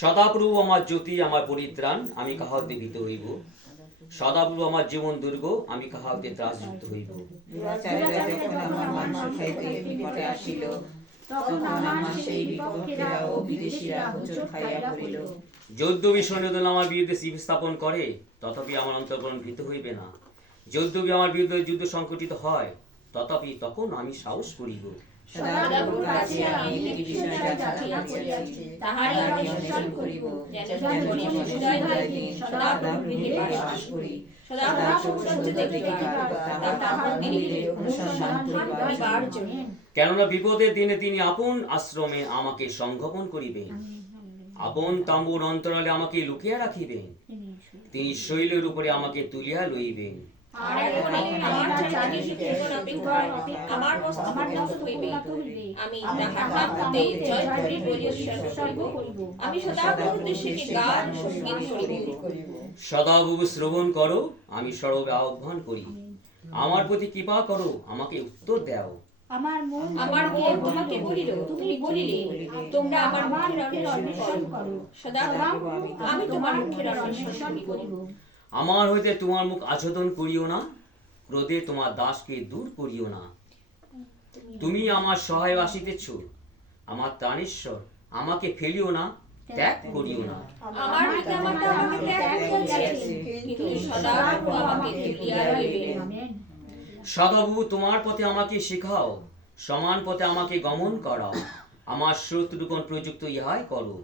সদাপ্রভু আমার জ্যোতি, আমার পরিত্রাণ, আমি কাহা হইতে ভীত হইব। সদাপ্রভু আমার জীবন দুর্গ, আমি কাহা হইতে ত্রাসযুক্ত হইব। দুরাচারীরা যখন আমার মাংস খাইতে নিকটে আসিল, তখন আমার সেই বিপক্ষেরা ও বিদেশীরা হোঁচট খাইয়া পড়িল। যদ্যপি সৈন্যদল আমার বিরুদ্ধে শিবির স্থাপন করে, তথাপি আমার অন্তঃকরণ ভীত হইবে না। যদ্যপি আমার বিরুদ্ধে যুদ্ধ সংঘটিত হয়, তথাপি তখন আমি সাহস করিব। সদাপ্রভুর কাছে আমি এই বিষয়টা জানিয়া পড়িয়াছি, তাহারই অনুসরণ করিব, যেন জীবনে সদায় দিন সদাপ্রভুকে বাস করি। সদাপ্রভু সত্য দেখিবার, তাহার দিনে অনুসন্ধান করিবার জন্য। কেননা বিপদের দিনে তিনি আপন আশ্রমে আমাকে সংগোপন করিবেন, আপন তাম্বুর অন্তরালে আমাকে লুকিয়ে রাখিবেন। তিনি শৈলের উপরে আমাকে তুলিয়া লইবেন। আর এখন আমার চারিদিকে জীবন অপেক্ষা আমার নষ্ট হইবে। আমি তাহার নামতে জয় জয় পরিবেশন করিব। আমি সদাপ্রভুর উদ্দেশ্যে গান সঙ্গীত করিব। সদাপ্রভু শ্রবণ করো, আমি সরবে আহ্বান করি। আমার প্রতি কৃপা করো, আমাকে উত্তর দাও। আমার মন তোমাকে বলিল, তুমি বলিলে, তোমরা আমার মুখের অন্বেষণ করো। সদাপ্রভু, আমি তোমার মুখের অন্বেষণ করিব। আমার হইতে তোমার মুখ আচ্ছাদন করিও না, ক্রোধে তোমার দাসকে দূর করিও না। তুমি আমার সহায় আসিতেছ, আমার ত্রাণেশ্বর, আমাকে ফেলিও না, ত্যাগ করিও না। আমার পিতামাতা আমাকে ত্যাগ করিয়াছে, কিন্তু সদাপ্রভু আমাকে তুলিয়া লইবেন। সদাপ্রভু তোমার পথে আমাকে শেখাও, সমান পথে আমাকে গমন করাও। আমার শত্রুগণ প্রযুক্ত ইহাই করো।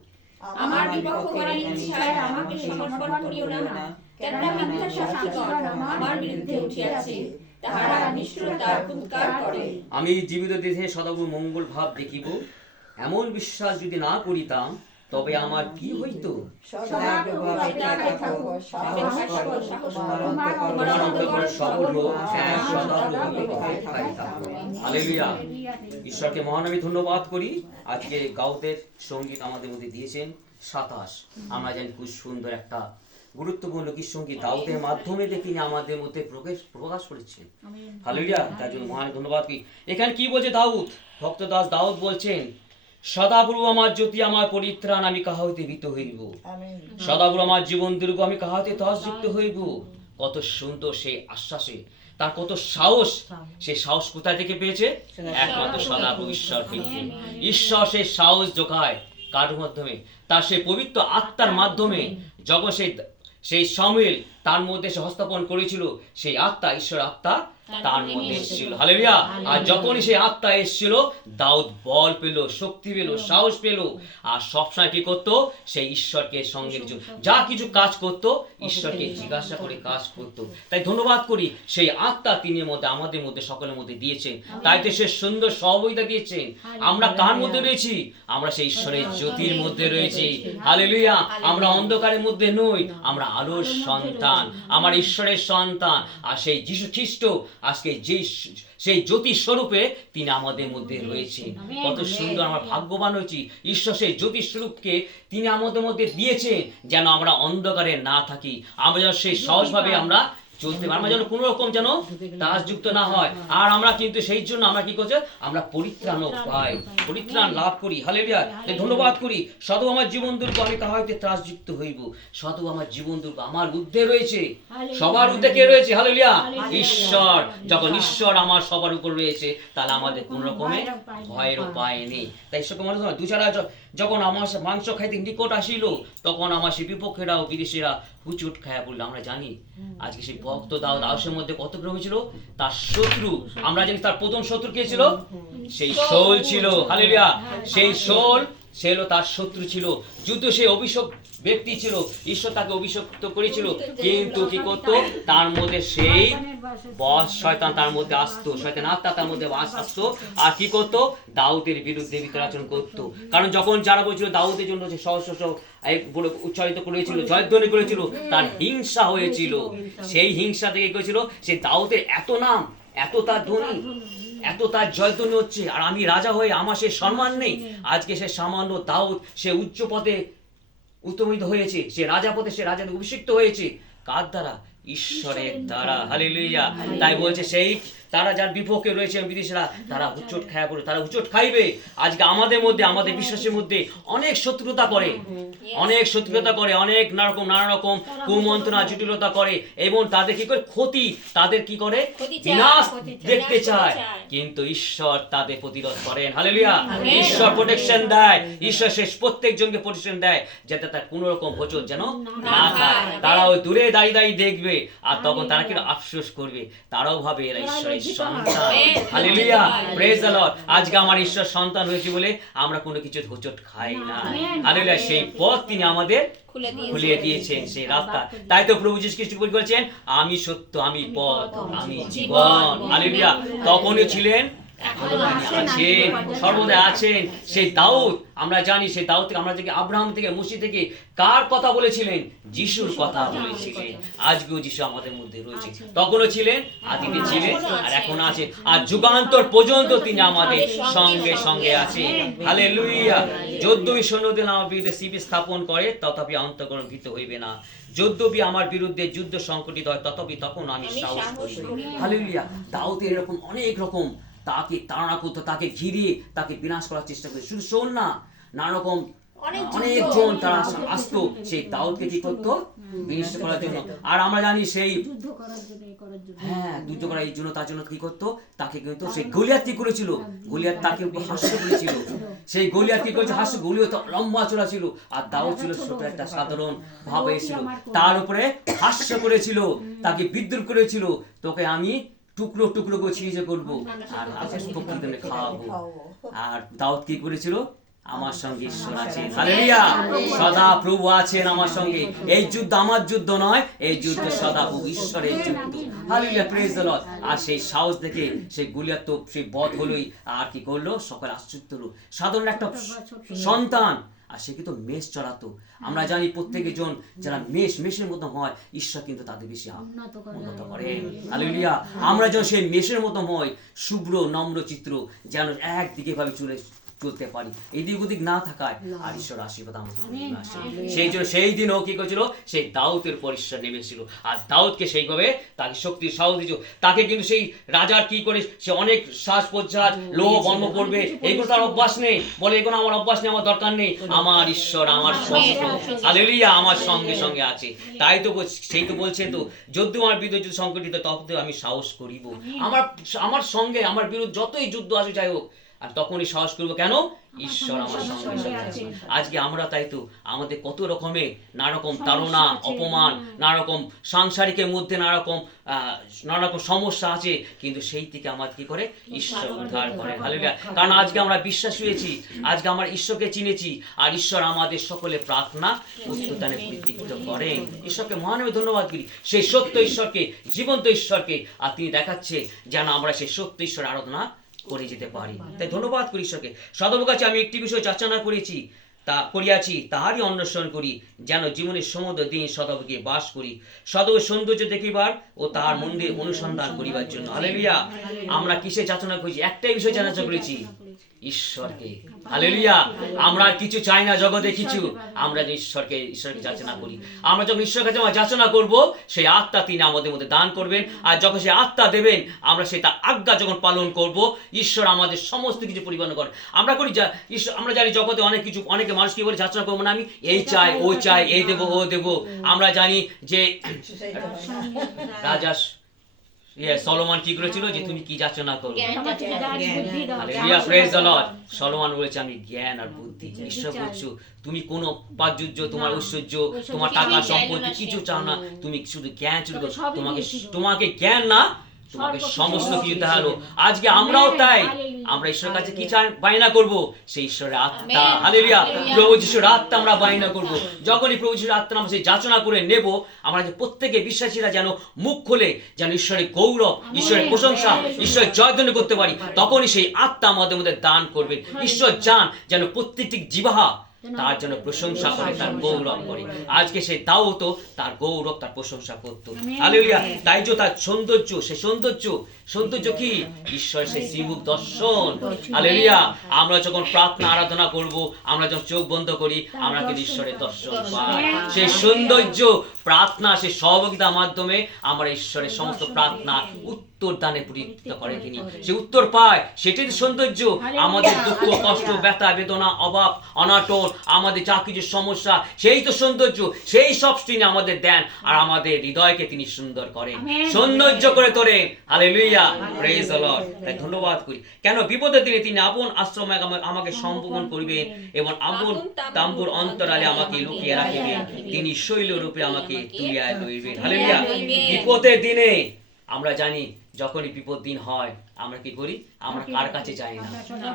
আমার বিপক্ষ করার ইচ্ছায় আমাকে সমর্পণ করিও না, কেননা মিথ্যা সাক্ষীগণ আমার বিরুদ্ধে উঠিয়াছে, তাহারা নিষ্ঠুরতার ফুৎকার করে। আমি জীবিত দেহে সদাপ্রভু মঙ্গল ভাব দেখিব, এমন বিশ্বাস যদি না করিতাম, তবে আমার কি হইত? সদাপ্রভু অপেক্ষায় থাকো, সাহস করো, তোমার অন্তঃকরণ সবল হোক, হ্যাঁ, সদাপ্রভু অপেক্ষায় থাকো। হালেলুয়া। ঈশ্বরকে মহান আমি ধন্যবাদ করি। আজকে গাউতের সঙ্গীত আমাদের মধ্যে দিয়েছেন 27। আমরা জানি খুব সুন্দর একটা গুরুত্বপূর্ণ গীত সঙ্গীত দাউদের মাধ্যমে দিয়ে তিনি আমাদের মধ্যে প্রকাশ করেছেন। হালেলুয়া। তার জন্য মহান ধন্যবাদ করি। এখানে কি বলছে দাউদ? ভক্ত দাস দাউদ বলছেন, সদাপ্রভু আমার জ্যোতি, আমার পরিত্রাণ, আমি কাহা হইতে ভীত হইব। সদাপ্রভু আমার জীবন দুর্গ, আমি কাহা হইতে ত্রাসযুক্ত হইব। কত সুন্দর সেই আশ্বাসে, তার কত সাহস। সেই সাহস কোথা থেকে পেয়েছে? একমাত্র সদাপ্রভু ঈশ্বর হইতে। ঈশ্বর সেই সাহস যোগায় কার মাধ্যমে? তার সেই পবিত্র আত্মার মাধ্যমে। যখন সেই সামুয়েল তার মধ্যে সে হস্তাপন করেছিল, সেই আত্মা, ঈশ্বর আত্মা তার মধ্যে এসেছিল। হালেলুয়া। আর যখনই সেই আত্মা এসেছিল, দাউদ বল পেল, শক্তি পেল, সাহস পেল। আর সবসময় কি করতো? সেই ঈশ্বরকে সঙ্গে যা কিছু কাজ করত, ঈশ্বরকে জিজ্ঞাসা করে কাজ করত। তাই ধন্যবাদ করি, সেই আত্মা তিনি আমাদের মধ্যে সকলের মধ্যে দিয়েছেন। তাই তো সে সুন্দর সহযোগিতা দিয়েছেন। আমরা কার মধ্যে রয়েছি? আমরা সেই ঈশ্বরের জ্যোতির মধ্যে রয়েছি। হালেলুয়া। আমরা অন্ধকারের মধ্যে নই, আমরা আলোর সন্তান, আমার ঈশ্বরের সন্তান। আর সেই যীশু খ্রিস্ট আজকে সেই জ্যোতি স্বরূপে তিনি আমাদের মধ্যে রয়েছে। কত সুন্দর, আমরা ভাগ্যবান হয়েছি। ঈশ্বর সেই জ্যোতি স্বরূপকে তিনি আমাদের মধ্যে দিয়েছেন, যেন আমরা অন্ধকারে না থাকি। আমরা যেন সেই সহজভাবে আমরা চলতে পারি, আমরা যেন কোনো রকম যেন ত্রাসযুক্ত না হয়। আর আমরা কিন্তু সেই জন্য আমরা কি করছি? আমরা পরিত্রাণ পাই, পরিত্রাণ লাভ করি। হালেলুয়া। ধন্যবাদ করি। সদৌ আমার জীবন দুর্গ, আমি কাহা হইতে ত্রাসযুক্ত হইব। সদৌ আমার জীবন দুর্গ আমার ঊর্ধ্বে রয়েছে। সবার ঊর্ধ্বে কে রয়েছে? হালেলুয়া। ঈশ্বর। যখন ঈশ্বর আমার সবার উপর রয়েছে, তাহলে আমাদের কোন রকমের ভয়ের উপায় নেই। তাই ঈশ্বরকে মনে হয়, দুচারা যখন আমার মাংস খাইতে নিকট আসিল, তখন আমার সেই বিপক্ষেরাও বিদেশিরা হুচুট খাইয়া পড়লো। আমরা জানি আজকে সেই ভক্ত দাউদের মধ্যে কত গ্রহ ছিল। তার শত্রু, আমরা জানি তার প্রথম শত্রু কে ছিল? সেই শাউল ছিল। হালেলুয়া। সেই শাউল সে হলো তার শত্রু ছিল। যুদ্ধ সেই অভিশপ্ত ব্যক্তি ছিল, ঈশ্বর তাকে অভিশপ্ত করেছিল। কিন্তু কি করতো? তার মধ্যে সেই বস শয়তান তার মধ্যে আসতো, শয়তান আত্মা তার মধ্যে আসতো। আর কি করতো? দাউদের বিরুদ্ধে বিচারাচরণ করতো। কারণ যখন যারা বলছিল দাউদের জন্য যে সহস্র উচ্চারিত করেছিল, জয়ধ্বনি করেছিল, তার হিংসা হয়েছিল। সেই হিংসা থেকে করেছিল, সে দাউদের এত নাম, এত তার ধ্বনি, এত তার জয়ধ্বনি হচ্ছে, আর আমি রাজা হয়ে আমার সে সম্মান নেই। আজকে সে সামান্য দাউদ সে উচ্চ পদে উত্তমিত হয়েছে, সে রাজা পদে সে রাজা অভিষিক্ত হয়েছে। কার দ্বারা? ঈশ্বরের দ্বারা। হালেলুয়া। তাই বলছে সেই তারা যার বিপক্ষে রয়েছে বিদেশিরা, তারা হুচট খাওয়া করে, তারা হুচট খাইবে। আজকে আমাদের মধ্যে, আমাদের বিশ্বাসের মধ্যে অনেক শত্রুতা করে, অনেক শত্রুতা করে, অনেক নানা রকম কুমন্ত্রণা জটিলতা করে, এবং তাদের কি করে ক্ষতি, তাদের কি করে বিনাশ দেখতে চায়, কিন্তু ঈশ্বর তাদের প্রতিরোধ করেন। হালেলুয়া। ঈশ্বর প্রোটেকশন দেয়, ঈশ্বর শেষ প্রত্যেক জনকে প্রোটেকশন দেয়, যাতে তার কোন রকম হোঁচট যেন না খায়। তারা ওই দূরে দাঁড়িয়ে দাঁড়িয়ে দেখবে, আর তখন তারা কি আফসোস করবে, তারাও ভাবে এরা ঈশ্বরের সন্তান। Hallelujah, praise the Lord. আজকে আমার ঈশ্বর সন্তান হয়েছে বলে আমরা কোনো কিছু হোঁচট খাই না। হালেলুয়া। সেই পথ তিনি আমাদের খুলে দিয়েছেন, সেই রাস্তা। তাই তো প্রভু যীশু খ্রিস্ট বলেছেন, আমি সত্য, আমি পথ, আমি জীবন। হালেলুয়া। তখনই ছিলেন, এখনো তিনি আছেন, সর্বদা আছেন। সেই দাউদ, আমরা জানি সেই দাউদ থেকে, আমরা থেকে আব্রাহাম থেকে, মুসি থেকে কার কথা বলেছিলেন? যিশুর কথা বলেছিলেন। আজকেও যিশু আমাদের মধ্যে রয়েছে, তখনও ছিলেন, আদিতে ছিলেন, আর এখন আছে, আর যুগান্তর পর্যন্ত তিনি আমাদের সঙ্গে সঙ্গে আছেন। হালেলুয়া। যদ্যপি সৈন্যদের আমার বিরুদ্ধে শিবির স্থাপন করে, তথাপি অন্তঃকরণ ভীত হইবে না। যদ্যপি আমার বিরুদ্ধে যুদ্ধ সংকটিত হয়, তথাপি তখন আমি সাহস করি। হালেলুয়া। দাউদের এরকম অনেক রকম তাকে তাড়না করতো, তাকে ঘিরিয়ে তাকে বিনাশ করার চেষ্টা করে। শুধু শোন না, নানা রকম অনেকজন তারা আসতো সেই দাউদকে কি করতো? বিনষ্ট করার জন্য। আর আমরা জানি সেই যুদ্ধ করার জন্য, তার জন্য কি করতো? তাকে কিন্তু সেই গলিয়াত কি করেছিল? গলিয়াত তাকে হাস্য করেছিল। সেই গলিয়াত কি করেছে? হাস্য। গলিয়াত লম্বা চড়া ছিল, আর দাউদ ছিল ছোট একটা সাধারণ ভাবে ছিল। তার উপরে হাস্য করেছিল, তাকে বিদ্রুপ করেছিল, তোকে আমি টুকরো টুকরো করে ছিঁড়ে করবো, আর পক্ষীদের খাওয়াবো। আর দাউদ কি করেছিল? আমার সঙ্গে ঈশ্বর আছেন। হালেলুয়া। সদা প্রভু আছেন আমার সঙ্গে। এই যুদ্ধ আমার যুদ্ধ নয়, এই যুদ্ধ সদা প্রভু ঈশ্বরের যুদ্ধ। Hallelujah, praise the Lord. আর সেই সাহস দেখে সেই গলিয়াত তো সেই বধ হলোই, আর কি করলো? সকলে আশ্চর্য হলো। সাধারণ একটা সন্তান, আর সে কিন্তু মেষ চড়াতো। আমরা জানি প্রত্যেকের জন যারা মেষের মতো হয়, ঈশ্বর কিন্তু তাদের বেশি উন্নত করেন। হালেলুয়া। আমরা যেন সেই মেষের মতো হয়, শুভ্র নম্র চিত্র, যেন একদিকে ভাবে চলতে পারি, এদিক ওদিক না থাকায়, আর ঈশ্বর আশীর্বাদ আমাদের আসে। সেই জন্য সেই দিনও কি করেছিল? সেই দাউদের উপর ঈশ্বর নেমেছিল, আর দাউদকে সেইভাবে তাকে শক্তি সাহস দিয়েছিল। তাকে কিন্তু সেই রাজার কি করে, সে অনেক শ্বাস প্রশ্বাস লোহ বন্ধ করবে, এইগুলো তার অভ্যাস নেই। বলে এগুলো আমার অভ্যাস নেই, আমার দরকার নেই, আমার ঈশ্বর আমার সঙ্গে, হালেলুয়া, আমার সঙ্গে সঙ্গে আছে। তাই তো সেই তো বলছে তো, যদিও আমার বিরুদ্ধে যুদ্ধ সংকটিত, তবে আমি সাহস করিব। আমার সঙ্গে আমার বিরুদ্ধে যতই যুদ্ধ আসে যাই হোক, আর তখনই সাহস করবো। কেন? ঈশ্বর আমার সঙ্গে আছে। আজকে আমরা তাই তো আমাদের কত রকমের নানা রকম তাড়না, অপমান, নানা রকম সাংসারিকের মধ্যে নানা রকম সমস্যা আছে, কিন্তু সেই থেকে আমাদের কি করে? ঈশ্বর উদ্ধার করে। হালেলুয়া। কারণ আজকে আমরা বিশ্বাস হয়েছি, আজকে আমরা ঈশ্বরকে চিনেছি, আর ঈশ্বর আমাদের সকলে প্রার্থনা উত্তরদানে পরিতৃপ্ত করেন। ঈশ্বরকে মহানভাবে ধন্যবাদ করি, সেই সত্য ঈশ্বরকে, জীবন্ত ঈশ্বরকে। আর তিনি দেখাচ্ছে যেন আমরা সেই সত্য ঈশ্বর আরাধনা করে যেতে পারি। তাই ধন্যবাদ করি ঈশ্বরকে। সদব কাছে আমি একটি বিষয় যাচনা করিয়াছি, তাহারই অন্বেষণ করি, যেন জীবনের সমুদ্র দিন সদবকে বাস করি, সদবের সৌন্দর্য দেখিবার ও তাহার মন্দির অনুসন্ধান করিবার জন্য। হালেলুয়া। আমরা কিসে যাচনা করেছি? একটাই বিষয় যাচনা করেছি, ঈশ্বরকে। হালেলুয়া। আমরা কিছু চাই না জগতে কিছু, আমরা ঈশ্বরকে যাচনা করি। আমরা যখন ঈশ্বরের কাছে যাচনা করব, সেই আত্মা তিনি আমাদের মধ্যে দান করবেন, আর যখন সেই আত্মা দেবেন, আমরা সেই তার আজ্ঞা যখন পালন করব, ঈশ্বর আমাদের সমস্ত কিছু পরিপূর্ণ করেন। আমরা করি যা ঈশ্বর, আমরা জানি জগতে অনেক কিছু, অনেকে মানুষ কি বলে, যাচনা করবো না, আমি এই চাই ও চাই, এই দেবো ও দেবো। আমরা জানি যে রাজা সলোমন কি করেছিল, যে তুমি কি যাচনা করো? Hallelujah, praise the Lord. Solomon বলেছে আমি জ্ঞান আর বুদ্ধি। ঈশ্বর বলছো তুমি কোনো প্রাচুর্য, তোমার ঐশ্বর্য, তোমার টাকা সম্পত্তি কিছু চাও না, তুমি শুধু জ্ঞান চুরি করো। তোমাকে জ্ঞান না, তোমাকে সমস্ত কিছু দেখালো। আজকে আমরাও তাই, আমরা ঈশ্বরের কাছে কি চাই? বায়না করব, সেই ঈশ্বরের আত্মা। হালেলুয়া। প্রভু যিশুর আত্মা আমরা বায়না করব। যখনই প্রভু যিশুর আত্মা আমরা সেই যাচনা করে নেব, আমরা যে প্রত্যেকে বিশ্বাসীরা যেন মুখ খুলে যেন ঈশ্বরের গৌরব, ঈশ্বরের প্রশংসা, ঈশ্বরের জয়ধ্বনি করতে পারি, তখনই সেই আত্মা আমাদের মধ্যে দান করবেন। ঈশ্বর চান যেন প্রত্যেকটি জিহ্বা তার জন্য প্রশংসা করে, তার গৌরব করে। আজকে সে দাউদও তার গৌরব, তার প্রশংসা করত। হালেলুয়া। তাই যে তার সৌন্দর্য, সে সৌন্দর্য কি? ঈশ্বরের সেই শ্রীমুখ দর্শন। হালেলুয়া। আমরা যখন প্রার্থনা আরাধনা করব, আমরা যখন চোখ বন্ধ করি, আমরা কিন্তু ঈশ্বরের দর্শন পাই। সেই সৌন্দর্য প্রার্থনা, সেই সহযোগিতার মাধ্যমে আমরা ঈশ্বরের সমস্ত প্রার্থনা উত্তর দানে পরিণত করে তিনি। সে উত্তর পায়, সেটাই সৌন্দর্য। আমাদের দুঃখ, কষ্ট, ব্যথা, বেদনা, অভাব, অনাটন, আমাদের যা কিছু সমস্যা, সেই তো সৌন্দর্য। সেই সব তিনি আমাদের দেন, আর আমাদের হৃদয়কে তিনি সুন্দর করেন, সৌন্দর্য করে তোলেন। Hallelujah, praise the Lord. তাই ধন্যবাদ করি। কেন? বিপদের দিনে তিনি আপন আশ্রমে আমাকে সম্বোধন করবেন এবং আপন তাম্বুর অন্তরালে আমাকে লুকিয়ে রাখিবেন। তিনি শৈলরূপে আমাকে তুলিয়া লইবেন। হালেলুয়া। বিপদের দিনে আমরা জানি, যখনই বিপদ দিন হয়, আমরা কি করি? আমরা কার কাছে যাই না?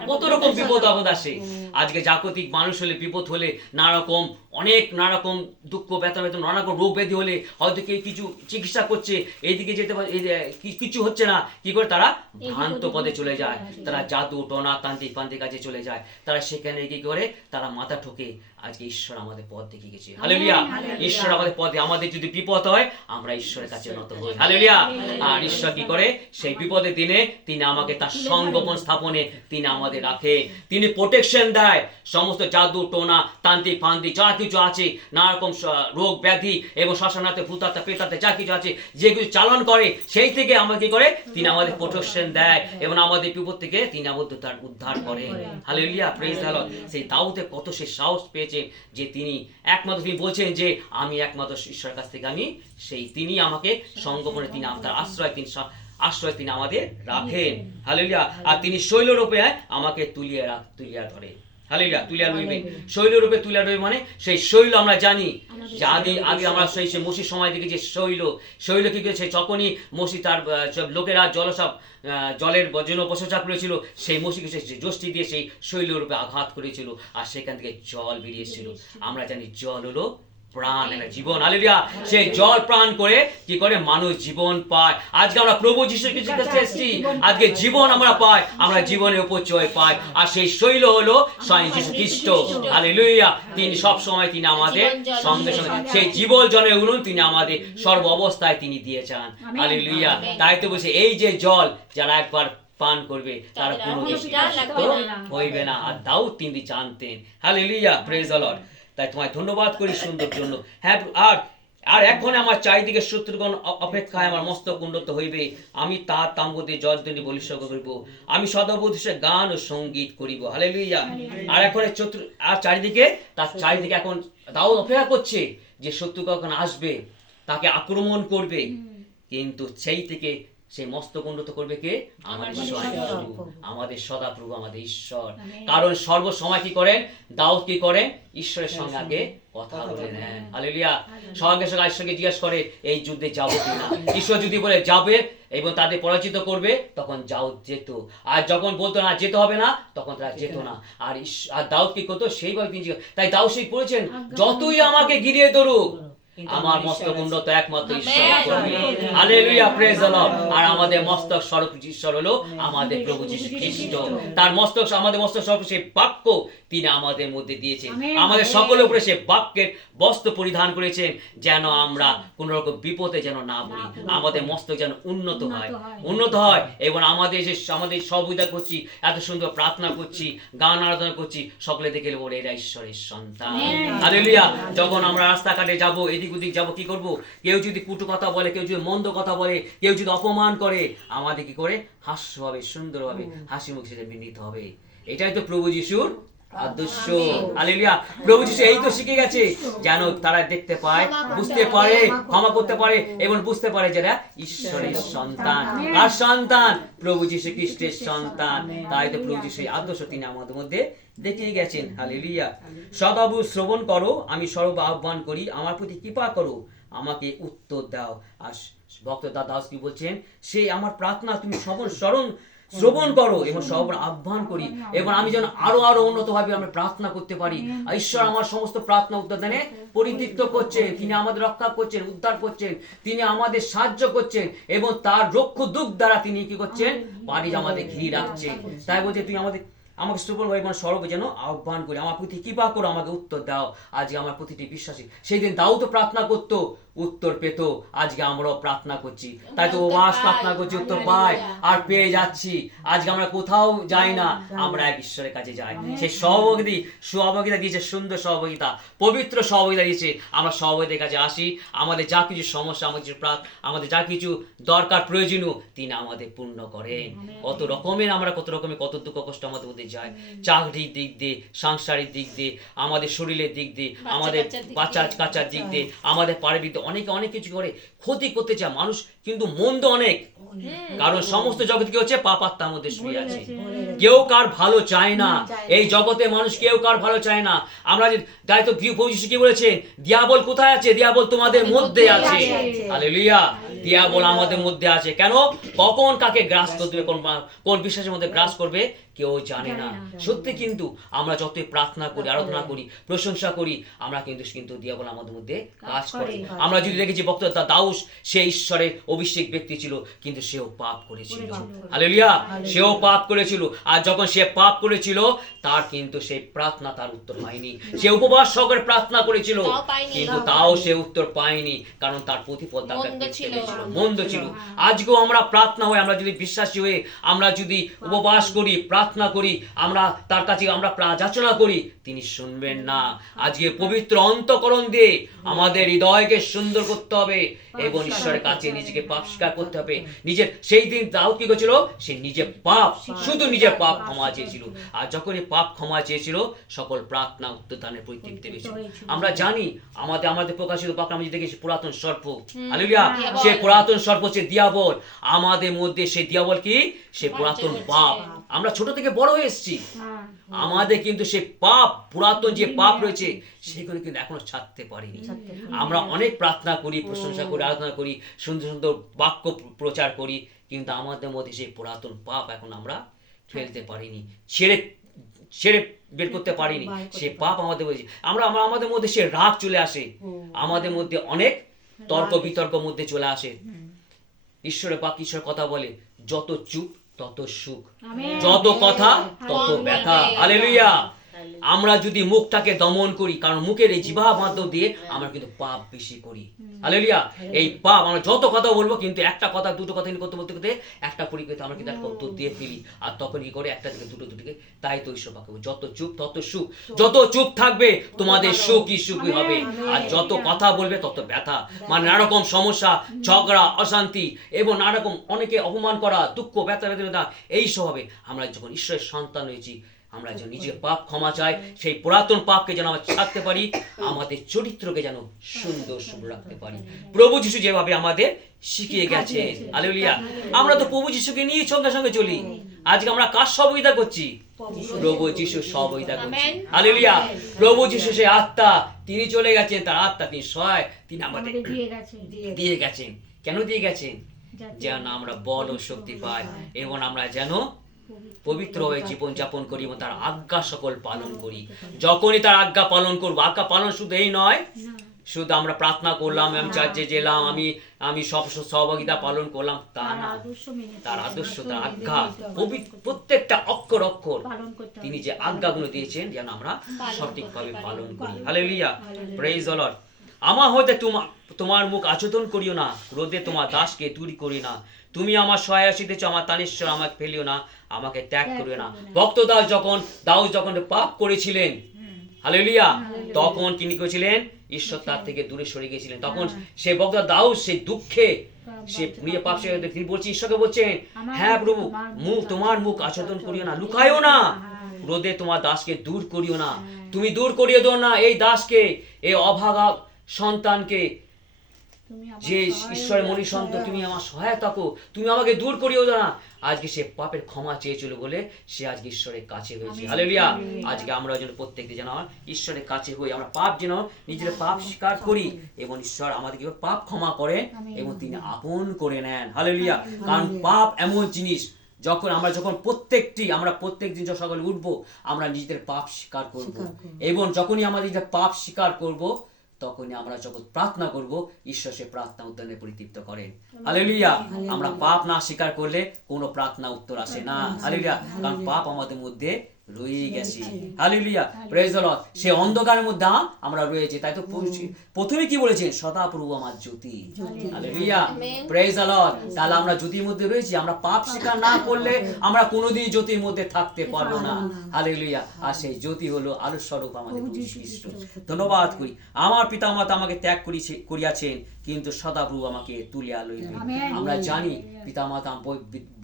কত রকম বিপদ আপদ আসে। আজকে জাগতিক মানুষ হলে, বিপদ হলে, নানা রকম দুঃখ, ব্যথা, নানা রকম রোগ ব্যাধি হলে হয়তো কেউ কিছু চিকিৎসা করছে, এইদিকে যেতে কিছু হচ্ছে না, কি করে? তারা ভ্রান্ত পদে চলে যায়, তারা জাদু টনা তান্ত্রিক পান্তির কাছে চলে যায়। তারা সেখানে কি করে? তারা মাথা ঠোকে। আজকে ঈশ্বর আমাদের পথ দেখিয়ে গেছে। হালেলুয়া। ঈশ্বর আমাদের পথে, আমাদের যদি বিপদ হয়, আমরা ঈশ্বরের কাছে নত হই। হালেলুয়া। আর ঈশ্বর কি করে? সেই বিপদের দিনে তিনি আমাকে তার সংগোপন স্থাপনে তিনি আমাদের রাখে, তিনি প্রোটেকশন দেয়। সমস্ত জাদু টোনা তান্ত্রিক ফান্তি যা কিছু আছে, নানা রকম রোগ ব্যাধি এবং শ্মশানাতে ভূতাতে প্রেতাতে যা কিছু আছে, যে কিছু চালন করে, সেই থেকে আমাকে কি করে? তিনি আমাদের প্রোটেকশন দেয় এবং আমাদের বিপদ থেকে তিনি আমাদের উদ্ধার করেন। Hallelujah, praise the Lord. সেই দাউদে কত সে সাহস পেয়েছে যে তিনি একমাত্র, তিনি বলছেন যে আমি একমাত্র ঈশ্বরের কাছ থেকে আমি তিনি আমাকে সংগোপনে, তিনি তার আশ্রয় তিনি আমাদের রাখেন। হালেলুয়া। আর তিনি শৈলরূপে আমাকে তুলিয়া ধরে। হালেলুয়া। তুলিয়া লইবেন। শৈলরূপে তুলিয়া লইবে মানে সেই শৈল আমরা জানি যে আগে আমরা সেই মসির সময় দেখি যে শৈল কি করেছে? যখনই মসি তার লোকেরা জলের জন্য প্রশংসা করেছিল, সেই মসিকে সে যষ্টি দিয়ে সেই শৈলরূপে আঘাত করেছিল, আর সেখান থেকে জল বেরিয়েছিল। আমরা জানি জল হলো প্রাণ, একটা জীবন। হালেলুয়া। সেই জল প্রাণ করে কি করে? মানুষ জীবন পায়। আজকে আমরা প্রভু যীশু খ্রিস্টের কাছে এসেছি, আজকে জীবন আমরা পাই, আমরা জীবনের উপচয় পাই। আর সেই শৈল হলো স্বয়ং যীশু খ্রিস্ট। হালেলুয়া। তিনি সব সময় তিনি আমাদের সঙ্গে সেই জীবন জলের উনুন তিনি আমাদের সর্ব অবস্থায় তিনি দিয়ে যান। হালেলুয়া। তাই তো বলছে, এই যে জল যারা একবার পান করবে তারা কোনোদিন হইবে না। আর দাউদ তিনি জানতেন। Hallelujah, praise the Lord. তাই তোমায় ধন্যবাদ করি সুন্দর জন্য। হ্যাঁ, আর এখন আমার চারিদিকে শত্রুগণ অপেক্ষায় আমার মস্তক উন্নত হইবে। আমি তার তাম্বুতে জয়ধ্বনি বলিষ্ঠ করিব, আমি সদবোধে গান ও সঙ্গীত করিব। হালেলুয়া। আর এখন চারিদিকে এখন দাউদ অপেক্ষা করছে যে শত্রু কখন আসবে, তাকে আক্রমণ করবে, কিন্তু সেই থেকে সেই মস্তক উন্নত করবে কে? আমাদের স্বয়ং আমাদের সদাপ্রভু, আমাদের ঈশ্বর। কারণ সর্বসময় কি করেন? দাউদ কি করেন? ঈশ্বরের সঙ্গে আগে কথা বলে নেন। হালেলুয়া। সঙ্গে সঙ্গে ঈশ্বরকে জিজ্ঞাসা করে, এই যুদ্ধে যাবো কিনা? ঈশ্বর যদি বলে যাবে এবং তাদের পরাজিত করবে, তখন দাউদ যেত। আর যখন বলতো না যেতে হবে না, তখন তারা যেত না। আর দাউদ কি করতো? সেইভাবে তিনি, তাই দাউদ সেই পড়েছেন, যতই আমাকে ঘিরিয়ে ধরুক, আমার মস্তক উন্নত একমাত্র ঈশ্বর করবে। Hallelujah, praise the Lord. আর আমাদের মস্তক স্বরূপ ঈশ্বর হলো আমাদের প্রভু যীশু খ্রিস্ট। তার মস্তক, আমাদের মস্তক স্বরূপ সেই বাক্য তিনি আমাদের মধ্যে দিয়েছেন। আমাদের সকলের উপরে সে বাক্যের বস্ত্র পরিধান করেছেন, যেন আমরা কোন রকম বিপদে যেন না পড়ি, আমাদের মস্তক যেন উন্নত হয় এবং আমাদের সহযোগিতা করছি, এত সুন্দর প্রার্থনা করছি, গান আরাধনা করছি, সকলে দেখে বলে এরা ঈশ্বরের সন্তান। হালেলুয়া। যখন আমরা রাস্তাঘাটে যাবো, এদিক ওদিক যাবো, কি করবো? কেউ যদি কটু কথা বলে, কেউ যদি মন্দ কথা বলে, কেউ যদি অপমান করে, আমাদের কি করে? হাস্যভাবে, সুন্দরভাবে হাসি মুখে সেটা নিতে হবে। এটাই তো প্রভু যিশুর আদর্শ। হালেলুয়া। প্রভু যীশু এই তো শিখে গেছে, যেন তারা দেখতে পায়, বুঝতে পারে, ক্ষমা করতে পারে এবং বুঝতে পারে যারা ঈশ্বরের সন্তান। কার সন্তান? প্রভু যীশু খ্রিস্টের সন্তান। তাই তো প্রভু যীশু আদর্শ তিনি আমাদের মধ্যে দেখিয়ে গেছেন। হালেলুয়া। সদাবু শ্রবণ করো, আমি সর্ব আহ্বান করি, আমার প্রতি কৃপা করো, আমাকে উত্তর দাও। আর ভক্ত দাস কি বলছেন? সে আমার প্রার্থনা তুমি শ্রবণ করো এবং সব আহ্বান করি, এবং আমি যেন আরো উন্নতভাবে আমরা প্রার্থনা করতে পারি। ঈশ্বর আমার সমস্ত প্রার্থনা উত্তরদানে পরিতৃপ্ত করছেন, তিনি আমাদের রক্ষা করছেন, উদ্ধার করছেন, তিনি আমাদের সাহায্য করছেন এবং তার রক্ষ দুঃখ দ্বারা তিনি কি করছেন? বাড়ি আমাদের ঘিরে রাখছেন। তাই বলছে, তুই আমাদের আমাকে সুবল ভাই মানে স্বরূপ যেন আহ্বান করি, আমার প্রতি কৃপা করো, আমাকে উত্তর দাও। আজকে আমার প্রতিটি বিশ্বাসী সেই দিন দাও তো প্রার্থনা করতো, উত্তর পেত। আজকে আমরাও প্রার্থনা করছি, তাই তো উপবাস প্রার্থনা করছি, উত্তর পাই আর পেয়ে যাচ্ছি। আজকে আমরা কোথাও যাই না, আমরা এক ঈশ্বরের কাছে যাই। সেই সহযোগিতা দিয়েছে, সুন্দর সহযোগিতা, পবিত্র সহযোগিতা দিয়েছে। আমরা সহযোগিতার কাছে আসি, আমাদের যা কিছু সমস্যা, আমাদের যা কিছু দরকার প্রয়োজনীয় তিনি আমাদের পূর্ণ করেন। কত রকমের কত দুঃখ কষ্ট আমাদের মধ্যে যায়, চাকরির দিক দিয়ে, সাংসারিক দিক দিয়ে, আমাদের শরীরের দিক দিয়ে, আমাদের বাচ্চা কাচ্চার দিক দিয়ে, আমাদের পারিবারিক দিক, অনেক কিছু করে ক্ষতি করতে চায় মানুষ, কিন্তু মন্দ অনেক। কারণ সমস্ত জগৎ কি হচ্ছে, পাপাত্মার মধ্যে শুয়ে আছে। কেউ কার ভালো চায় না, এই জগতে মানুষ কেউ কার ভালো চায় না। আমরা তাই তো প্রভু যীশু কি বলেছেন, দিয়াবল কোথায় আছে? দিয়াবল তোমাদের মধ্যে আছে। হালেলুয়া, দিয়াবল আমাদের মধ্যে আছে। কেন? কখন কাকে গ্রাস করবে, কোন বিশ্বাসের মধ্যে গ্রাস করবে কেউ জানে না। সত্যি কিন্তু আমরা যতই প্রার্থনা করি, আরাধনা করি, প্রশংসা করি, আমরা কিন্তু দিয়াবল আমাদের মধ্যে কাজ করে। আমরা যদি দেখেছি বক্তা দাউস, সে ঈশ্বরের অভিষেক ব্যক্তি ছিল, কিন্তু সেও পাপ করেছিল। হালেলুয়া, সেও পাপ করেছিল। আর যখন সে পাপ করেছিল, তার কিন্তু সেই প্রার্থনা তার উত্তর পায়নি। সে উপবাস সহকারে প্রার্থনা করেছিল, কিন্তু তাও সে উত্তর পায়নি, কারণ তার প্রতিফল তার মন্দ ছিল। আজকেও আমরা প্রার্থনা হয়ে, আমরা যদি বিশ্বাসী হয়ে, আমরা যদি উপবাস করি, প্রার্থনা করি, আমরা তার কাছে আমরা যাচনা করি, তিনি শুনবেন না। আজকে পবিত্র অন্তঃকরণ দিয়ে আমাদের হৃদয়কে সুন্দর করতে হবে এবং ঈশ্বরের কাছে নিজেকে পাপ স্বীকার করতে হবে। নিজের সেই দিন দাউদ কি করেছিল, সে নিজের পাপ, শুধু নিজের পাপ ক্ষমা চেয়েছিল। আর যখন এই পাপ ক্ষমা চেয়েছিল, সকল প্রার্থনা উত্তরদানের পরিতৃপ্তি পেয়েছিল। আমরা জানি আমাদের প্রকাশিত বাক্য আমরা দেখেছি পুরাতন সর্প। হালেলুয়া, সে পুরাতন সর্প হচ্ছে দিয়াবল। আমাদের মধ্যে সেই দিয়াবল কি, সে পুরাতন পাপ। আমরা ছোট থেকে বড় হয়ে এসেছি, আমাদের কিন্তু সেই পাপ, পুরাতন যে পাপ রয়েছে, সেগুলো কিন্তু এখনো ছাড়তে পারিনি। আমরা অনেক প্রার্থনা করি, প্রশংসা করি, আরাধনা করি, সুন্দর সুন্দর বাক্য প্রচার করি, কিন্তু আমাদের মধ্যে সেই পুরাতন পাপ এখন আমরা ফেলতে পারিনি, ছেড়ে বের করতে পারিনি। সে পাপ আমাদের মধ্যে, আমাদের মধ্যে সে রাগ চলে আসে, আমাদের মধ্যে অনেক তর্ক বিতর্ক মধ্যে চলে আসে। ঈশ্বরের কথা বলে, যত চুপ তত সুখ, যত কথা তত ব্যথা। হালেলুয়া, আমরা যদি মুখটাকে দমন করি, কারণ মুখের এই জিহ্বার মাধ্যম দিয়ে আমরা কিন্তু পাপ বেশি করি। হালেলুয়া, এই পাপ আমরা যত কথা বলবো, কিন্তু একটা কথা দুটো কথা করতে বলতে একটা পরিকল্পিত আমরা কিন্তু একটা উত্তর দিয়ে ফেলি, আর তখন কি করে একটা থেকে দুটো থেকে। তাই তো ঈশ্বর বাক্য, যত চুপ তত সুখ। যত চুপ থাকবে তোমাদের সুখই হবে, আর যত কথা বলবে তত ব্যথা। মানে নানা রকম সমস্যা, ঝগড়া, অশান্তি এবং নানা রকম অনেকে অপমান করা, দুঃখ, ব্যথা বেদনা, এইসব হবে। আমরা যখন ঈশ্বরের সন্তান হয়েছি, আমরা যেন নিজের পাপ ক্ষমা চাই, সেই পুরাতন পাপকে যেন আমরা ছাড়তে পারি, আমাদের চরিত্রকে যেন সুন্দর রাখতে পারি, প্রভু যীশু যেভাবে আমাদের শিখিয়ে গেছে। হালেলুয়া, আমরা তো প্রভু যীশুকে নিয়ে সঙ্গে সঙ্গে চলি। আজকে আমরা কার সহযোগিতা করছি? প্রভু যীশু সহযোগিতা করছি। হালেলুয়া, প্রভু যীশু সেই আত্মা, তিনি চলে গেছেন, তার আত্মা তিনি সহায়, তিনি আমাদের দিয়ে গেছেন। কেন দিয়ে গেছেন? যেন আমরা বল ও শক্তি পাই এবং আমরা যেন পবিত্র হয়ে জীবন যাপন করি এবং তার আজ্ঞা সকল পালন করি। যখনই তার আজ্ঞা পালন করবো, আজ্ঞা পালন শুধু এই নয়, শুধু আমরা প্রার্থনা করলাম, আমি চার্চে গেলাম, আমি সব সহযোগিতা পালন করলাম, তা না। তার আদর্শ, তার আজ্ঞা, প্রত্যেকটা অক্ষর তিনি যে আজ্ঞাগুলো দিয়েছেন, যেন আমরা সঠিকভাবে পালন করি। Hallelujah, praise the Lord. আমার হইতে তোমার মুখ আচরণ করিও না, রোদে তোমার দাসকে দূর করি না। তুমি আমার সহায় আসিতেছ, আমার তানেশ্বর, আমাকে ফেলিও না, আমাকে ত্যাগ করিও না। ভক্ত দাউদ যখন পাপ করেছিলেন, হালেলুয়া, তখন তিনি করেছিলেন, ঈশ্বর তার থেকে দূরে সরে গিয়েছিলেন। তখন সে ভক্ত দাউদ সেই দুঃখে, সে নিজের পাপ, তিনি বলছেন, ঈশ্বরকে বলছেন, হ্যাঁ প্রভু, তোমার মুখ আচরণ করিও না, লুকাইও না, রোদে তোমার দাসকে দূর করিও না। তুমি দূর করিয়ে দাও না এই দাসকে, এই অভাগা সন্তানকে, যে ঈশ্বরের মনি সন্তান, তুমি আমার সহায়তা করো, তুমি আমাকে দূর করিও না। আজকে সে পাপের ক্ষমা চেয়েছিল বলে সে আজকে ঈশ্বরের কাছে হয়েছে। হালেলুয়া, আজকে আমরা যেন প্রত্যেককে যেন ঈশ্বরের কাছে হই, আমরা পাপ যেন নিজের পাপ স্বীকার করি এবং ঈশ্বর আমাদেরকে পাপ ক্ষমা করেন এবং তিনি আপন করে নেন। হালেলুয়া, কারণ পাপ এমন জিনিস, যখন প্রত্যেক দিন সকালে উঠবো, আমরা নিজেদের পাপ স্বীকার করব এবং যখনই আমরা নিজেদের পাপ স্বীকার করব, তখনই আমরা যখন প্রার্থনা করব, ঈশ্বর সে প্রার্থনা উত্তরে পরিতৃপ্ত করেন। হালেলুয়া, আমরা পাপ না স্বীকার করলে কোনো প্রার্থনা উত্তর আসে না। হালেলুয়া, কারণ পাপ আমাদের মধ্যে রয়ে গেছি। Hallelujah, praise the Lord. সে অন্ধকারের মধ্যে আমরা রয়েছি। তাই তো প্রথমে কি বলেছেন? সদাপ্রভু আমার জ্যোতি। Hallelujah, praise the Lord. তাহলে আমরা জ্যোতির মধ্যে রয়েছি। আমরা পাপ স্বীকার না করলে আমরা কোনোদিন জ্যোতির মধ্যে থাকতে পারবো না। হালেলুয়া। আর সেই জ্যোতি হলো আলোর স্বরূপ আমাদের প্রভু যীশু খ্রিস্ট। ধন্যবাদ করি। আমার পিতামাতা আমাকে ত্যাগ করিয়াছেন, কিন্তু সদাপ্রভু আমাকে তুলিয়া লইবেন। আমরা জানি পিতামাতা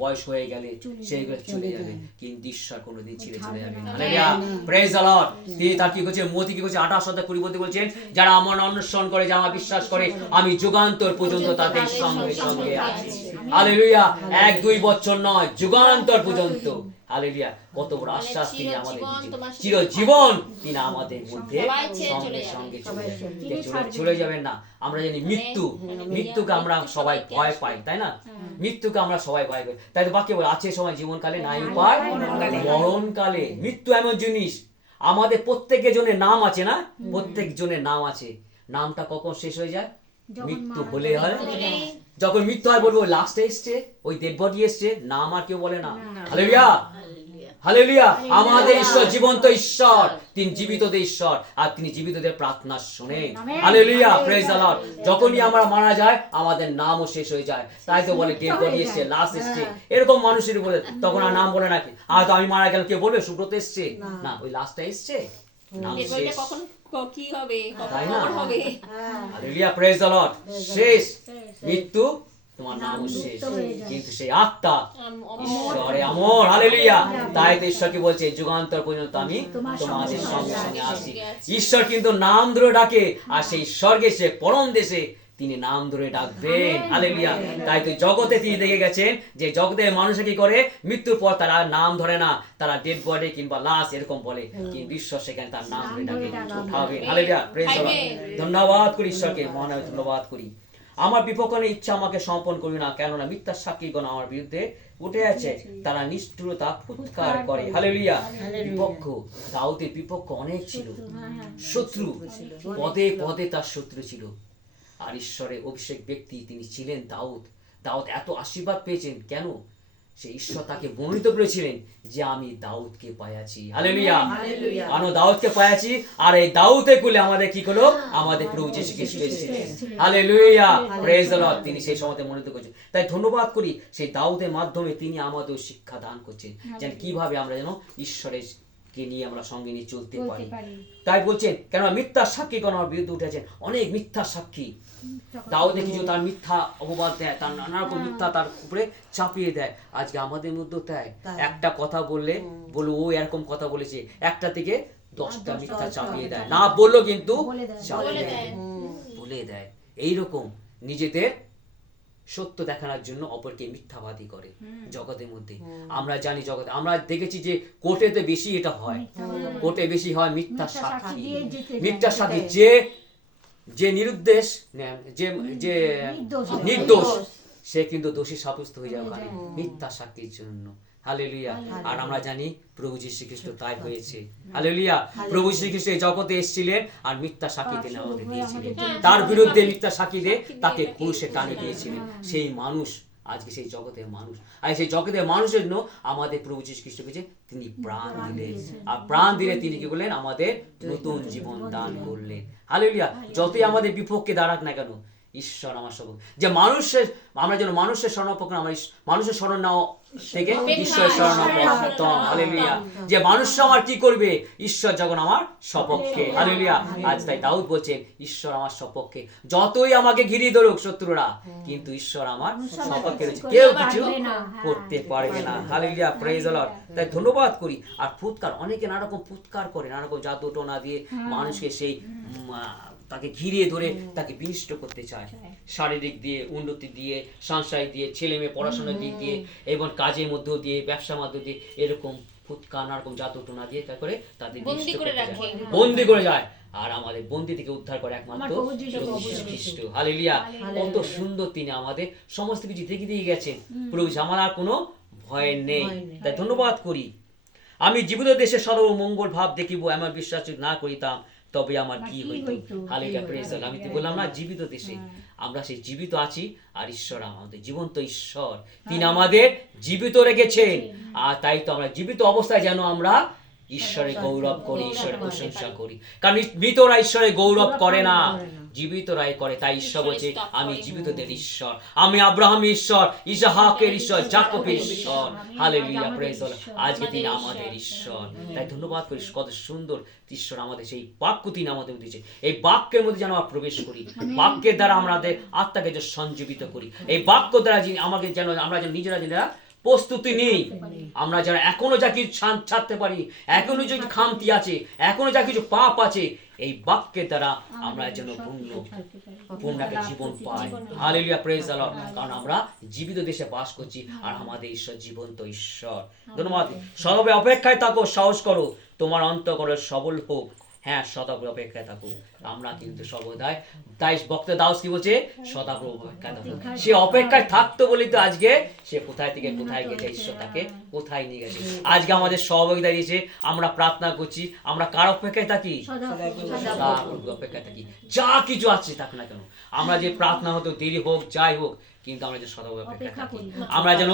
বয়স হয়ে গেলে সেইগুলো চলে যাবে, কিন্তু ঈশ্বর কোনোদিন ছেড়ে চলে যাবে না। Hallelujah, praise the Lord. তিনি তার কি করছেন? মতি কি করছে? 28:20 বলছেন, যারা আমার অন্বেষণ করে, যারা আমার বিশ্বাস করে, আমি যুগান্তর পর্যন্ত তাদের সঙ্গে সঙ্গে আছি। হালেলুয়া, 1-2 বছর নয়, যুগান্তর পর্যন্ত। হালেলুয়া, কত বড় আশ্বাস তিনি আমাদের দিচ্ছেন। চিরজীবন তিনি আমাদের মধ্যে সঙ্গে সঙ্গে চলে যাবেন না। আমরা জানি মৃত্যুকে আমরা সবাই ভয় পাই, তাই না? মৃত্যুকে আমরা সবাই ভয় পাই। তাই তো বাক্যে বলে, আছে সময় জীবনকালে নাই উপায় মরণকালে। মৃত্যু এমন জিনিস, আমাদের প্রত্যেকের জনের নাম আছে না? প্রত্যেক জনের নাম আছে। নামটা কখন শেষ হয়ে যায়? মৃত্যু হলে হয়। যখন মৃত্যু হয় বলবো লাস্টে এসছে, ওই ডেড বডি এসছে, নাম আর কেউ বলে না। Hallelujah, hallelujah. আমাদের ঈশ্বর জীবন্ত ঈশ্বর, তিনি জীবিতদের ঈশ্বর, আর তিনি জীবিতদের প্রার্থনা শোনেন। Hallelujah, praise the Lord. যখনই আমরা মারা যায়, আমাদের নামও শেষ হয়ে যায়। তাই তো বলে ডেড বডি এসছে, লাস্ট এসছে, এরকম মানুষের বলে, তখন আর নাম বলে নাকি? আর তো আমি মারা গেলাম, কেউ বলবে সুব্রত এসছে? না, ওই লাস্টটা এসছে, নাম শেষ। কি হবে? তাই না? Hallelujah, praise the Lord. শেষ মৃত্যু, তোমার নামও শেষ, কিন্তু সেই আত্মা ঈশ্বরে অমর। হালেলুয়া। তাই তো ঈশ্বরকে বলছে, যুগান্তর পর্যন্ত আমি তোমাদের সঙ্গে সঙ্গে আছি। ঈশ্বর কিন্তু নাম ধরে ডাকে, আর সেই স্বর্গে সে পরম দেশে তিনি নাম ধরে ডাকবেন। হালেলুয়া। তাই তো জগতে তিনি দেখে গেছেন যে জগতে মানুষে কি করে? মৃত্যুর পর তারা নাম ধরে না, তারা ডেড বডি কিংবা লাশ এরকম বলে, কিন্তু ঈশ্বর সেখানে তার নাম ধরে ডাকে, উঠাবেন। Hallelujah, praise the Lord. ধন্যবাদ করি ঈশ্বরকে, মহান ধন্যবাদ করি। আমার বিপক্ষে ইচ্ছা আমাকে সমর্পণ করবি না, কেননা মিথ্যা সাক্ষীগণ আমার বিরুদ্ধে উঠে আছে, তারা নিষ্ঠুরতা ফুৎকার করে। হালেলুয়া। বিপক্ষ, দাউদের বিপক্ষ অনেক ছিল, শত্রু, পদে পদে তার শত্রু ছিল। আর ঈশ্বরের অভিষেক ব্যক্তি তিনি ছিলেন দাউদ। দাউদ এত আশীর্বাদ পেয়েছেন কেন? সে ঈশ্বর তাকে বর্ণিত করেছিলেন যে আমি দাউদকে পাইয়াছি। হালেলুয়া, আমি দাউদকে পাইয়াছি। আর এই দাউদে কুলে আমাদের কি হলো? আমাদের প্রভু যীশু খ্রিস্ট এসেছিলেন। Hallelujah, praise the Lord. তিনি সেই সময়তে মনোনীত করেছেন। তাই ধন্যবাদ করি, সেই দাউদের মাধ্যমে তিনি আমাদের শিক্ষা দান করছেন, যেন কিভাবে আমরা যেন ঈশ্বরের কে নিয়ে আমরা সঙ্গে নিয়ে চলতে পারি। তাই বলছেন, কেন মিথ্যা সাক্ষীগণ আমার বিরুদ্ধে উঠে আছেন। অনেক মিথ্যা সাক্ষী, দাউদে কিছু তার মিথ্যা অপবাদ দেয়, তার নানা রকম মিথ্যা তার উপরে চাপিয়ে দেয়। আজকে আমাদের মধ্যে তাই একটা কথা বললে বলো ও এরকম কথা বলেছে, একটা থেকে 10টা মিথ্যা চাপিয়ে দেয়, না বললো কিন্তু বলে দেয়। এইরকম নিজেদের সত্য দেখানোর জন্য অপরকে মিথ্যাবাদী করে জগতের মধ্যে। আমরা জানি জগতে, আমরা দেখেছি যে কোর্টেতে বেশি এটা হয়, কোর্টে বেশি হয় মিথ্যা সাক্ষী। মিথ্যা সাক্ষী যে নিরুদ্দেশ, যে যে নির্দোষ, সে কিন্তু দোষী সাব্যস্ত হয়ে যাবে মিথ্যা সাক্ষীর জন্য। হালেলুয়া। আর আমরা জানি প্রভু যীশু খ্রিস্ট তাই হয়েছে। হালেলুয়া। প্রভু যীশু খ্রিস্ট এই জগতে এসেছিলেন আর মিথ্যা সাক্ষী তিনি আমাদের দিয়েছিলেন। তার বিরুদ্ধে মিথ্যা সাক্ষী দিয়ে তাকে ক্রুশে টানিয়ে দিয়েছিলেন। সেই মানুষ আজকে সেই জগতের মানুষ, আর সেই জগতের মানুষের জন্য আমাদের প্রভু যীশু খ্রিস্ট পেয়েছে, তিনি প্রাণ দিলেন। আর প্রাণ দিলে তিনি কি করলেন? আমাদের নতুন জীবন দান করলেন। হালেলুয়া। যতই আমাদের বিপক্ষে দাঁড়াক না কেন, ঈশ্বর আমার সব, যে মানুষের, আমরা যেন মানুষের শরণাপন্ন, আমরা মানুষের শরণ নেওয়া থেকে ঈশ্বরের শরণাপন্ন। হালেলুয়া। যে মানুষ আমার কি করবে? ঈশ্বর যখন আমার সপক্ষে। হালেলুয়া। আজ তাই দাউদ বলছেন, ঈশ্বর আমার সপক্ষে, যতই আমাকে ঘিরে ধরুক শত্রুরা, কিন্তু ঈশ্বর আমার সপক্ষে রয়েছে, কেউ কিছু করতে পারবে না। Hallelujah, praise the Lord. তাই ধন্যবাদ করি। আর ফুৎকার, অনেকে নানা রকম ফুৎকার করে, নানা রকম জাদু টোনা দিয়ে মানুষকে সেই তাকে ঘিরিয়ে ধরে তাকে বিনিষ্ট করতে চায়, শারীরিক দিয়ে, উন্নতি দিয়ে, সাংসারিক দিয়ে, ছেলে মেয়ে পড়াশোনার দিক দিয়ে, এবং কাজের মধ্য দিয়ে, ব্যবসার মধ্য দিয়ে, এরকম ফুৎকার নানা রকম জাদু টোনা দিয়ে তারপরে তাদের বন্দি করে যায়। আর আমাদের বন্দি থেকে উদ্ধার করে একমাত্র যীশু খ্রিস্ট। হালেলুয়া। কত সুন্দর তিনি আমাদের সমস্ত কিছু দেখে দিয়ে গেছেন। প্রভু আমার আর কোনো ভয় নেই। তাই ধন্যবাদ করি। আমি জীবিত দেশে সর্বমঙ্গল ভাব দেখিব, আমার বিশ্বাস না করিতাম তবে আমার কি হইতো। Hallelujah, praise the Lord. আমি তো বললাম না, জীবিত দেশে আমরা সেই জীবিত আছি, আর ঈশ্বর আমাদের জীবন্ত ঈশ্বর, তিনি আমাদের জীবিত রেখেছেন। আর তাই তো আমরা জীবিত অবস্থায় যেন আমরা ঈশ্বরের গৌরব করি, ঈশ্বরের প্রশংসা করি। কারণ মৃতরা ঈশ্বরের গৌরব করে না, জীবিতরাই করে। তাই ঈশ্বর বলছে আমি জীবিতদের ঈশ্বর, আমি আব্রাহামের ঈশ্বর, ইসহাকের ঈশ্বর, যাকবের ঈশ্বর। Hallelujah, praise the Lord. আজকে তিনি আমাদের ঈশ্বর। তাই ধন্যবাদ করি, কত সুন্দর ঈশ্বর আমাদের সেই বাক্য তিনি আমাদের দিয়েছে। এই বাক্যের মধ্যে যেন আমরা প্রবেশ করি, বাক্যের দ্বারা আমাদের আত্মাকে যে সঞ্জীবিত করি। এই বাক্য দ্বারা আমাকে যেন আমরা যেন নিজেরা প্রস্তুতি নেই, আমরা যারা এখনো যা কিছু ছাড়তে পারি, এখনো যে খামতি আছে, এখনো যা কিছু পাপ আছে, এই বাক্যের দ্বারা আমরা যেন পূর্ণাকে জীবন পাই। Hallelujah, praise the Lord. কারণ আমরা জীবিত দেশে বাস করছি, আর আমাদের ঈশ্বর জীবন্ত ঈশ্বর। ধন্যবাদ। সর্বে অপেক্ষায় থাকো, সাহস করো, তোমার অন্তঃকরণ সবল হোক। হ্যাঁ, সদাপ্রভু অপেক্ষায় থাকো। আমরা কিন্তু সর্বদাই, তাই বক্তা দাউস কি বলছে, সদাপ্রভু অপেক্ষায় থাকো। সে অপেক্ষায় থাকতো বলেই তো আজকে সে কোথায় থেকে কোথায় গেছে, ঈশ্বর তাকে কোথায় নিয়ে গেছে। আজকে আমাদের সহযোগিতা দিয়েছে, আমরা প্রার্থনা করছি, আমরা কার অপেক্ষায় থাকি? সদাপ্রভু অপেক্ষায় থাকি। যা কিছু আছে থাক না কেন, আমরা যে প্রার্থনা হতো দেরি হোক যাই হোক, কিন্তু আমরা যে সদাপ্রভু অপেক্ষায় থাকি। আমরা যেন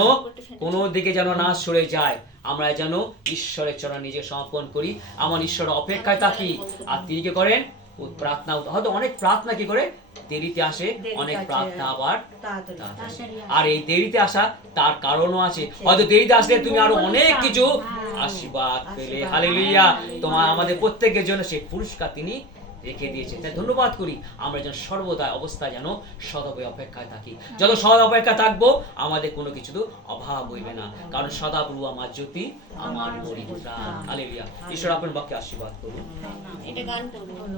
কোনো দিকে যেন না সরে যায়, আমরা যেন ঈশ্বরের চরণে নিজে সমর্পণ করি, আমার ঈশ্বরের অপেক্ষায় থাকি। আর তিনি কি করেন? প্রার্থনা হয়তো অনেক প্রার্থনা কি করে দেরিতে আসে, অনেক প্রার্থনা আবার আর এই দেরিতে আসা তার কারণও আছে। হয়তো দেরিতে আসলে তুমি আরো অনেক কিছু আশীর্বাদ পেলে। হালেলুয়া, তোমার আমাদের প্রত্যেকের জন্য সেই পুরস্কার তিনি রেখে দিয়েছে। তাই ধন্যবাদ করি, আমরা যেন সর্বদা অবস্থায় যেন সদাপ্রভু অপেক্ষায় থাকি। যত সদা অপেক্ষায় থাকবো, আমাদের কোনো কিছু তো অভাব হইবে না। কারণ সদাপ্রভু আমার জ্যোতি, আমার পরিত্রাণ। হালেলুয়া। ঈশ্বর আপনার বাক্যে আশীর্বাদ করুন। এটা গান করুন।